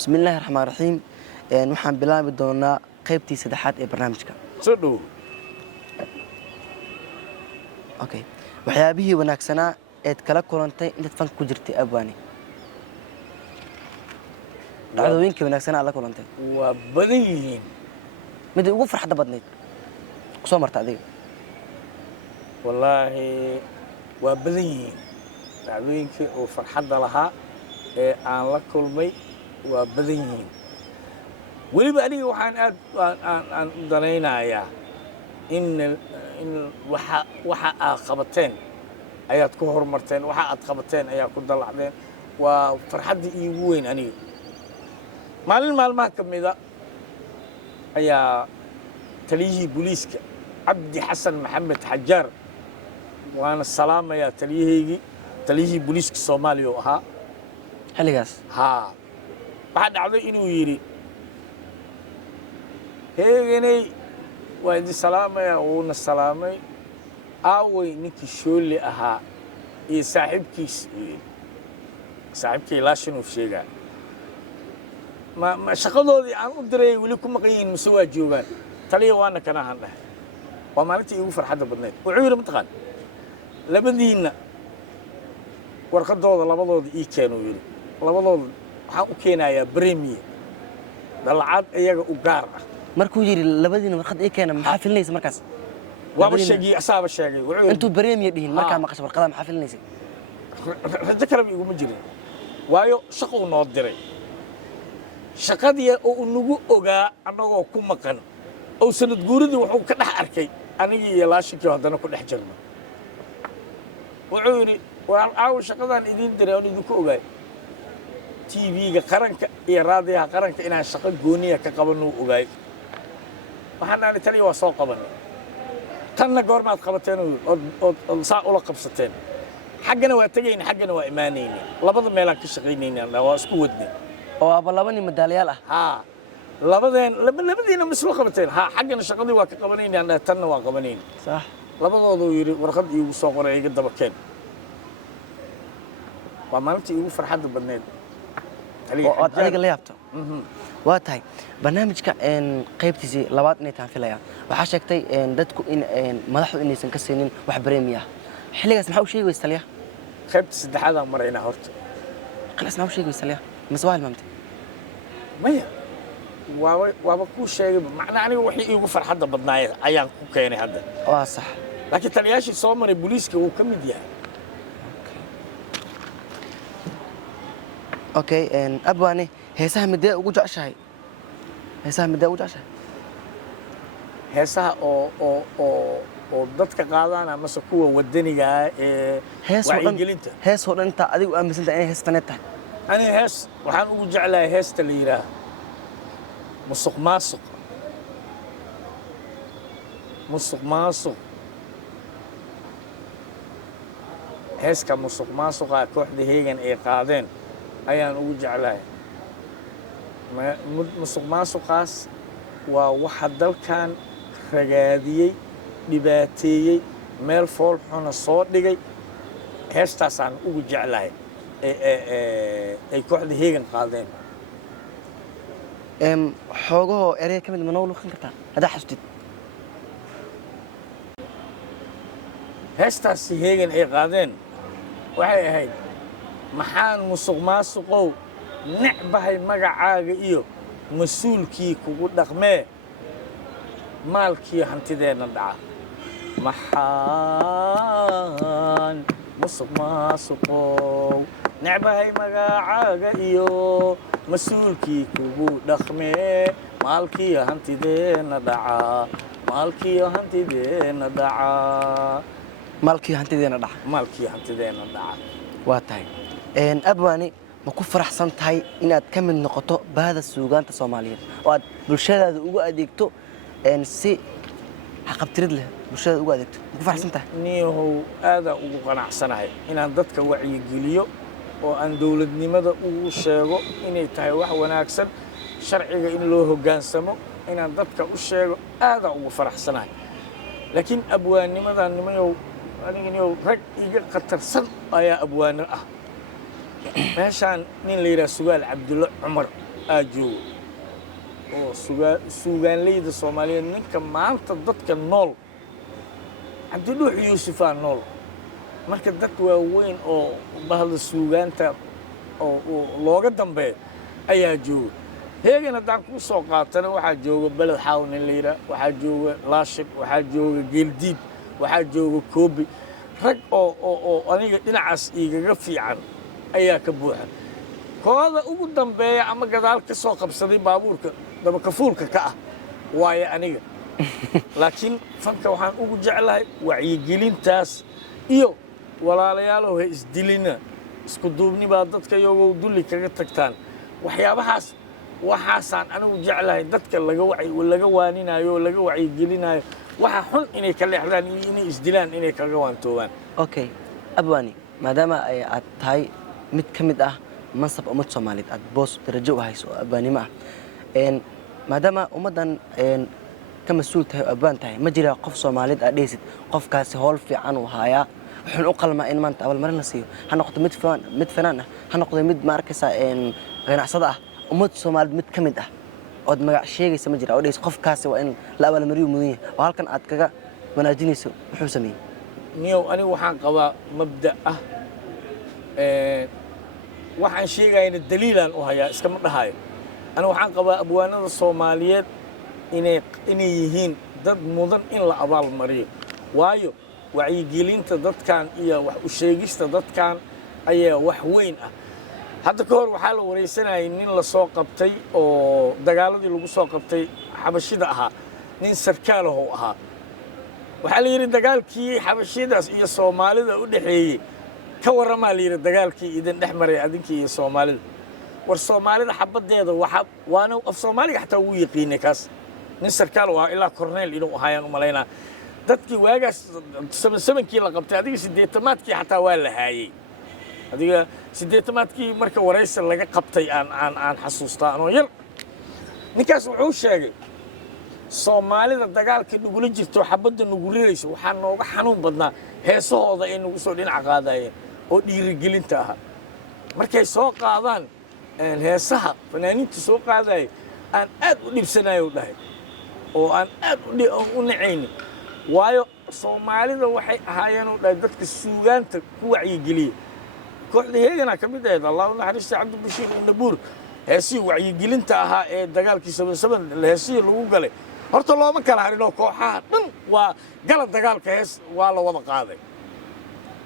بسم الله الرحمن الرحيم waxaan bilaabi doonaa qaybtii saddexaad ee barnaamijka soo dhow okay waxyaabihii wanaagsanaa ee kala kulantay inta fanka ku jirtay abwaani dhacdooyinkii wanaagsanaa la kulantay waa badan yihiin mid ugu farxadda badnayd ku soo martay adiga wallaahi waa badan yihiin dhacdooyinkii oo farxadda lahaa ee aan la kulmay waa badan yihiin weliba aniga waxaan aad aan u danaynayaa in waxa aad qabateen ayaad ku horumarteen waxa aad qabateen ayaa ku dalacdeen waa farxaddii iigu weyn aniga maalin maalmaha ka mida ayaa taliyihii booliiska cabdi xasan maxamed xajaar waana salaamayaa taliyihii booliiska soomaaliya oo ahaa xilligaas haa waxaa dhacday inuu yidhi heeganay waa idin salaamayaa wuuna salaamay aaway ninkii shoolli ahaa iyo saaxiibkiis uu yidhi saaxiibkii laashinuu sheegaa ma shaqadoodii aan u dirayay weli ku maqan yihiin mise waa joogaan taliya waana kana ahaan dhahay waa maalintii iigu farxadda badnayd wuxuu yidhi mataqaan labadiinna warqadooda labadooda ii keenuu yidhi labadooda waxaan u keenayaa bremiye dalacad iyaga u gaar ah markuu yiri labadiina warqad ay keenay maxaa filinaysa markaas waaba sheegay asaaba sheegay intuu bremiye dhihin markaa maqasho warqada maxaa filinaysa rajo kale iguma jirin waayo shaqo uu noo diray shaqadii oo nagu ogaa annagoo ku maqan oo sanad guuridii wuxuu ka dhex arkay anigii iyo laashinkii haddana ku dhex jirno wuxuu yidhi waa aawo shaqadaan idiin diray oon idinku ogaay TV-ga qaranka iyo raadiyaha qaranka inaan shaqo gooniya ka qabanno ogaay waxaan aanay taliya waa soo qabanay tanna goormaad qabateen oo saa ula qabsateen xaggana waa tegayna xaggana waa imaanayna labada meelaan ka shaqaynayna waa isku wadnay oo aba labani madaaliyaal ah haa labadiina ma isla qabateen haa xaggana shaqadii waa ka qabanaynaa tanna waa qabanayna sax labadooduu yidhi warqad iigu soo qoray iga daba keen waa maalintii iigu farxadda badneed oo aad adiga la yaabto waa tahay barnaamijka qaybtiisii labaad inay tahan filaya waxaa sheegtay dadku in madaxdu inaysan ka siinin wax bremiya xilligaas maxaa u sheegi weysa taliya qaybta saddexaadaan maraynaa horta khalaas maxaa u sheegi weysa taliya mise waa hilmaamtay maya waaba kuu sheegay macnaa aniga wixii iigu farxadda badnaay ayaan ku keenay hadda waa sax laakiin taliyaashii soo maray booliiska wuu ka mid yahay okay abwaani heesaha midee ugu jeceshahay heesaha oo dadka qaadaan amase kuwa wadaniga ah ee wacyigelinta heesoo dhan intaa adigu aaminsantahay inay heestaneed tahay aniga hees waxaan ugu jeclahay heesta la yidhaah musuq maasuq heeska musuq maasuqa kooxda heegan ay qaadeen ayaan ugu jeclahay musuq maasuqaas waa waxa dalkan ragaadiyey dhibaateeyey meel fool xuna soo dhigay heestaasaan ugu jeclahay ay kooxda heegan qaadeen xoogahoo erey ka mid ma noo luqin kartaa haddaa xasutid heestaasi heegan ay qaadeen waxay ahayd maxaan musuq maasuqow necbahay magacaaga iyo mas-uulkii kugu dhaqmee maalkii hantideenna dhaca maxaan musuq maasuqow necbahay magacaaga iyo mas-uulkii kugu dhaqmee maalkii hantideenna dhaca waa tahay abwaani ma ku faraxsan tahay inaad ka mid noqoto bahda suugaanta soomaaliyeed oo aad bulshadaada ugu adeegto si xaqabtirid leh bulshada ugu adeegto ma ku faraxsan tahay niyahow aadaan ugu qanacsanahay inaan dadka wacyigeliyo oo aan dowladnimada ugu sheego inay tahay wax wanaagsan sharciga in loo hoggaansamo inaan dadka u sheego aadaan ugu faraxsanahay laakiin abwaannimadan nimayow aniga rag iga khatarsan ayaa abwaano ah meeshaan nin la yidhaha sugaal cabdulle cumar aa joogo oo suugaanleyda soomaaliyeed ninka maanta dadka nool cabdidhuux yuusufaa nool marka dad waaweyn oo bahda suugaanta oo looga dambeeyo ayaa jooga heegan haddaan kuu soo qaatana waxaa jooga beled xaaw nin la yidhaah waxaa jooga laashib waxaa jooga geeldiib waxaa jooga koobi rag oo aniga dhinacaas igaga fiican ayaa ka buuxa kooda ugu dambeeya ama gadaal ka soo qabsaday baabuurka dabakafuulka ka ah waayo aniga laakiin fanka waxaan ugu jeclahay wacyigelintaas iyo walaalayaalow ha isdilina isku duubni baa dadka iyagoo dulli kaga tagtaan waxaasaan anigu jeclahay dadka laga waaninayo oo laga wacyigelinayo waxa xun inay ka leexdaan iyo inay isdilaan inay kaga waantoobaan okay abwaani maadaama aad tahay mid ka mid ah mansab ummad Soomaaliyeed aad boos darajo u hayso abwaanimo ah maadaama ummadan ka mas'uul tahay abwaan tahay ma jira qof Soomaaliyeed aad dhaysid qofkaasi howl fiican u haya wuxuu u qalmaa in maanta abaalmarin la siiyo ha noqoto mid fanaan ah ha noqdo mid ma arkaysa ganacsada ah ummad Soomaaliyeed mid ka mid ah oo magac sheegaysa ma jira oo dhays qofkaasi waa in la abaalmariyo mudan yahay oo halkan aad kaga wanaajinayso wuxuu sameeyay niyow anigu waxaan qabaa mabda ah waxaan sheegayna daliilaan u hayaa iskama dhahayo anigu waxaan qabaa abwaanada Soomaaliyeed inay yihiin dad mudan in la abaalmariyo waayo wacyigelinta dadkan iyo wax u sheegista dadkan ayaa wax weyn ah hadda ka hor waxaa la wareysanayay nin la soo qabtay oo dagaaladii lagu soo qabtay xabashida ahaa nin sarkaal ah oo ahaa waxaa la yidhi dagaalkii xabashidaas iyo Soomaalida u dhaxeeyay ka waramaa la yidhi dagaalkii idin dhex maray adinkii iyo Soomaalida war Soomaalida xabadeeda waana af Soomaaliga xataa uu yaqiinay kaas nin sarkaal waa ilaa korneel inuu ahaayaan u malaynaa dadkii waagaas 77kii la qabtay adiga 80maadkii xataa waa la haayay adiga 80maadkii marka wareysi laga qabtay aan xasuustaa anoo yar ninkaas wuxuu sheegay Soomaalida dagaalka nugula jirto xabadda nugu rirayso waxaa nooga xanuun badnaa heesahooda ay nagu soo dhinac qaadayeen oo dhiirigelinta ah markay soo qaadaan heesaha fanaaniinta soo qaadayay aan aad u dhibsanayo dhahay oo aan aad u nacaynin waayo Soomaalida waxay ahaayeen oo dadka suugaanta ku wacyigeliya kooxda heegana ka mid ahayd Allahu naxariista Cabdi Bashiir Indabuur heesii wacyigelinta ahaa ee dagaalkii 77 heesii lagu galay horta looma kala harin oo kooxaha dhan waa gala dagaalka hees waa la wada qaaday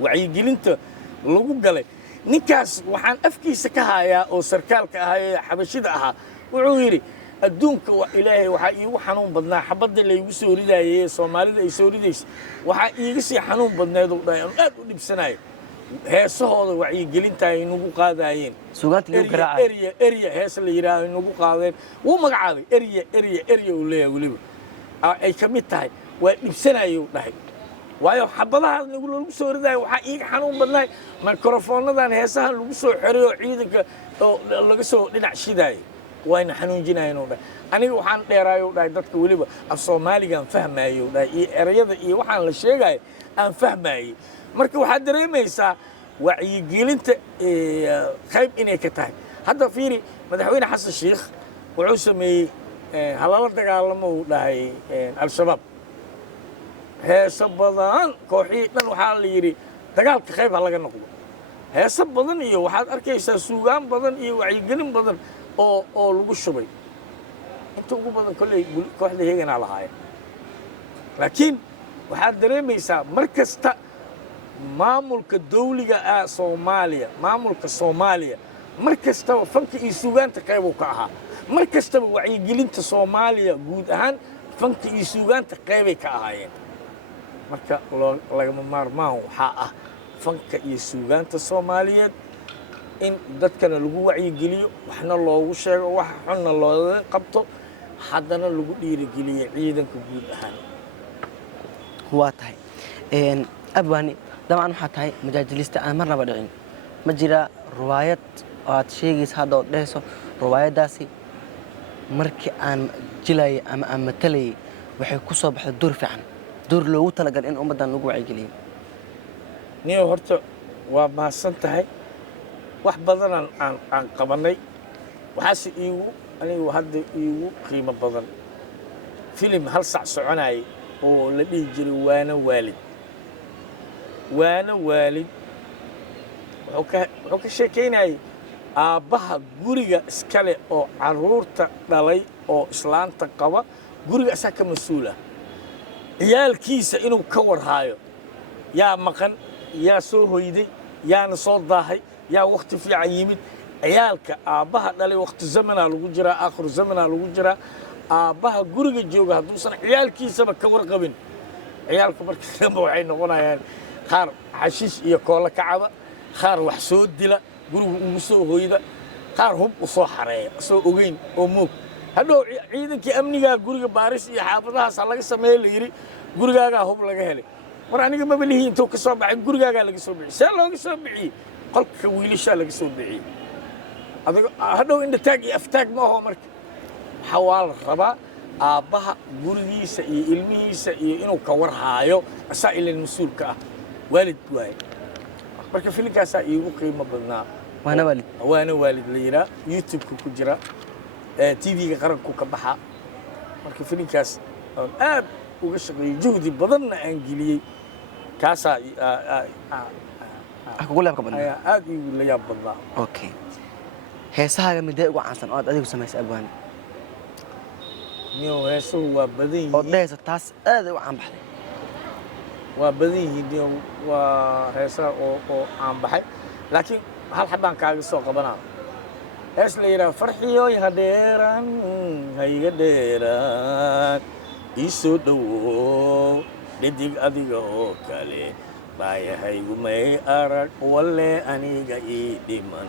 wacyigelinta lagu galay ninkaas waxaan afkiisa ka hayaa oo sarkaalka ahaa ee xabashida ahaa wuxuu yiri adduunka waa ilaahay waxa iigu xanuun badnaa xabadda la igu soo ridaayay Soomaalida ay soo ridaysay waxa iiga sii xanuun badneed oo dhaay aad u dhibsanaay heesahooda wacyigelinta ay nagu qaadayeen suugaanta lagu garaacay area hees la yiraahdo nagu qaadeen wuu magacaabay area uu leeyahay waliba ay ka mid tahay waa dhibsanayo dhahay waayo xabadaha lagu soo ridaay waxa iiga xanuun badnaay mikrofoonadan heesaha lagu soo xiriyo ciidanka oo laga soo dhinac shidaay wayna xanuunjinayeen oo dhahay aniga waxaan dheeraayo dhahay dadka waliba af Soomaaligan fahmaayo dhahay iyo erayada iyo waxaan la sheegay aan fahmaayay marka waxaad dareemaysaa wacyigelinta qayb inay ka tahay hadda fiiri madaxweyne xasan sheekh wuxuu sameeyay halala dagaalamo uu dhahay al-shabaab heesa badan kooxii dhan waxaa la yidhi dagaalka qayb ha laga noqdo heesa badan iyo waxaad arkaysaa suugaan badan iyo wacyigelin badan oo lagu shubay inta ugu badan kolley kooxda heeganaa lahaayeen laakiin waxaad dareemaysaa mar kasta maamulka dawliga ah Soomaaliya maamulka Soomaaliya mar kastaba fanka iyo suugaanta qayb uu ka ahaa mar kastaba wacyigelinta Soomaaliya guud ahaan fanka iyo suugaanta qaybay ka ahaayeen marka lagama maarmaan waxaa ah fanka iyo suugaanta Soomaaliyeed in dadkana lagu wacyigeliyo waxna loogu sheego wax xunna looga qabto haddana lagu dhiirigeliyo ciidanka guud ahaan waa tahay abwaani dabcan waxaa tahay majaajilista aan marnaba dhicin ma jira riwaayad oo aad sheegaysa hadda oo dhehayso riwaayadaasi markii aan jilayay ama aan matalayay waxay ku soo baxday door fiican door loogu talagal in ummaddan lagu wacyigeliyo niyo horta waa mahadsan tahay wax badan aan qabanay waxaase anigu hadda iigu qiimo badan filim hal sac soconayay oo la dhihi jiray waana waalid wuxuu ka sheekaynayay aabbaha guriga iskale oo carruurta dhalay oo islaanta qaba guriga asaa ka mas-uula ciyaalkiisa inuu ka warhaayo yaa maqan yaa soo hoyday yaana soo daahay yaa wakhti fiican yimid ciyaalka aabbaha dhalay wakhti zamanaa lagu jiraa aakhiru zamanaa lagu jiraa aabbaha guriga jooga hadduusan ciyaalkiisaba ka warqabin ciyaalka marka dambe waxay noqonayaan qaar xashiish iyo koolo ka caba qaar wax soo dila guriga ugu soo hoyda qaar hub u soo xareeya soo ogeyn oo moog hadhow ciidankii amnigaa guriga baaris iyo xaafadahaasa laga sameeye la yidhi gurigaagaa hub laga helay war aniga maba lihi intuu ka soo baxay gurigaagaa laga soo bixiyey see looga soo bixiyey qolka wiilashaa laga soo bixiyey hadhow indhataag iyo aftaag ma aho marka waxaa waa la rabaa aabbaha gurigiisa iyo ilmihiisa iyo inuu ka war haayo asaa ilan mas-uulka ah waalid waaye marka filimkaasaa iigu qiimo badnaa waana waalid la yidhaa youtube-ka ku jira tv-ga qaranku ka baxa marka filimkaas oon aad uga shaqeeyey juhdi badanna aan geliyey kaasaa aad iigu la yaab badnaa okay heesahaaga midee ugu caansan oo aad adigu samaysay abwaani niyo heesuhu waa badan yihiin oo dhehaysa taas aaday u caan baxday waa badan yihiin niyo waa heesaha oo caan baxay laakiin hal xabaan kaaga soo qabanaa hees la yidhaha farxiyoy ha dheeraan hayga dheeraan ii soo dhowow dhidig adiga oo kale baayahaygu may arag walle aniga ii dhiman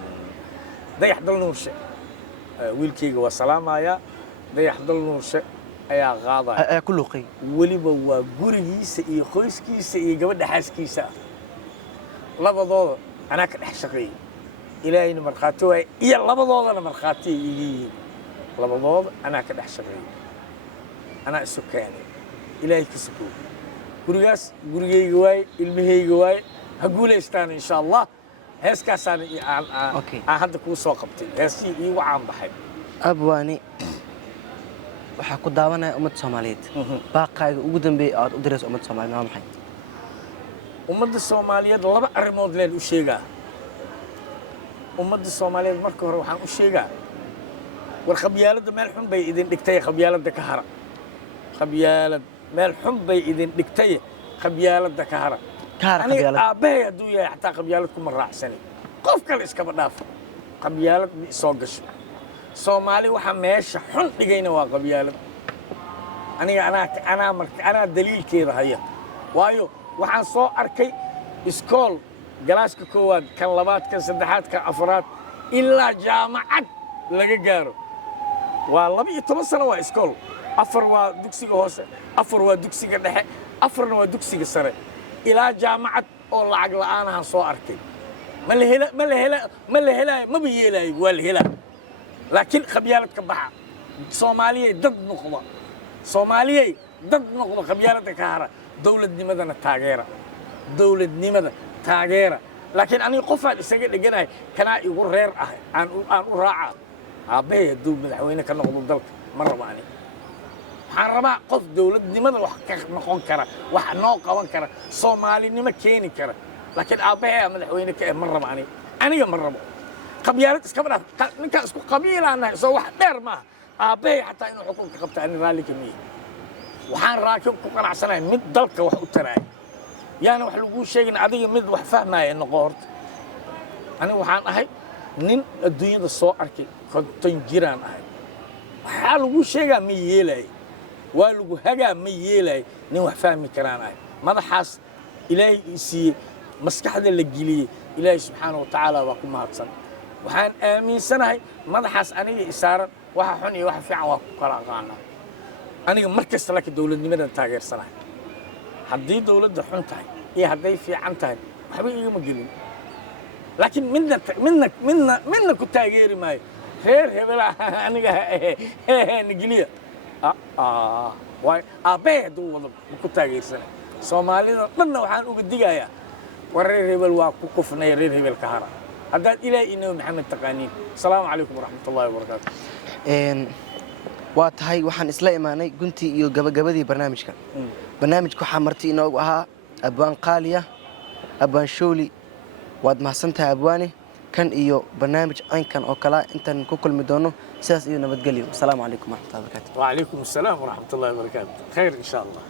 dayax dal nuurshe wiilkayga waa salaamayaa dayax dal nuurshe ayaa qaadaya ku luuqay weliba waa gurigiisa iyo qoyskiisa iyo gabadha xaaskiisa labadooda anaa ka dhex shaqeeyey ilaahayna markhaati waaye iyo labadoodana markhaati ay iga yihiin labadooda anaa ka dhex shaqeeyey anaa isu keenay ilaahay ka sokow gurigaas gurigayga waaye ilmahayga waaye ha guulaystaan insha allah heeskaasaana aan hadda kuu soo qabtay heesihii iigu caan baxay abwaani waxaa ku daawanaya ummadda soomaaliyeed baaqaaga ugu dambeeyey aad u dirayso ummadda soomaaliyeed waa maxay ummadda soomaaliyeed laba arrimood leen u sheegaa ummadda soomaaliyeed marka hore waxaan u sheegaa war qabyaaladda meel xun bay idin dhigtay qabyaaladda ka hara qabyaalad meel xun bay idin dhigtay qabyaaladda ka hara aniga aabbahay hadduu yahay xataa qabyaalad kuma raacsani qof kale iskaba dhaafo qabyaalad ma isoo gasho soomaali waxa meesha xun dhigayna waa qabyaalad aniga anaa daliilkeeda haya waayo waxaan soo arkay iskool galaaska koowaad kan labaad kan saddexaad kan afraad ilaa jaamacad laga gaaro waa 12 sano waa iskool 4 waa dugsiga hoose 4 waa dugsiga dhexe 4na waa dugsiga sare ilaa jaamacad oo lacag la'aanahan soo arkay ma la helaayo maba yeelaayo waa la helaa laakiin qabyaalad ka baxa soomaaliyey dad noqdo qabyaaladda ka hara dowladnimadana taageera laakiin aniga qofaan isaga dheganahay kanaa igu reer ah aan u raaca aabbahay hadduu madaxweyne ka noqdo dalka ma rabo ani waxaan rabaa qof dowladnimada wax ka noqon kara wax noo qaban kara soomaalinimo keeni kara laakiin aabbahay madaxweyne ka ma rabo aniga ma rabo qabyaalad iskaba dhaaf ninkaan isku qabiilaanahay soo wax dheer maaha aabbahay xataa inuu xukunka qabta ani raalli ka miyi waxaan raakin ku qanacsanahay mid dalka wax u taraaya yaana wax laguu sheegin adiga mid wax fahmaaya noqo horta aniga waxaan ahay nin adduunyada soo arkay 50 jiraan ahay waxaa laguu sheegaa ma yeelaayo waa lagu hagaa ma yeelaayo nin wax fahmi karaan ahay madaxaas ilaahay ii siiyey maskaxda la geliyey ilaahay subxaana wa tacaala waa ku mahadsan waxaan aaminsanahay madaxaas aniga isaaran waxa xun iyo waxa fiican waa ku kala aqaanaa aniga mar kasta laakiin dowladnimadan taageersanahay haddii dowladda xun tahay iyo hadday fiican tahay waxba igama gelin laakiin midna ku taageeri maayo reer hebelaa aniga nigiliya waay aabbahay hadduu wado ku taageersanay soomaalida dhanna waxaan uga digayaa war reer hebel waa ku kufnay reer hebel ka hara haddaad ilaahay inoo maxamed taqaaniin asalaamu calaykum waraxmat ullahi wabarakaatu waa tahay waxaan isla imaanay guntii iyo gabagabadii barnaamijka barnaamijka waxaa marti inoogu ahaa abwaan qaaliya abwaan shooli waad mahadsantahay abwaane kan iyo barnaamij caynkan oo kala intaan ku kulmi doono sidaas iyo nabadgelyo asalaamu calaykum waraxmatullahi wabarakaatu وعليكم السلام ورحمة الله وبركاته خير إن شاء الله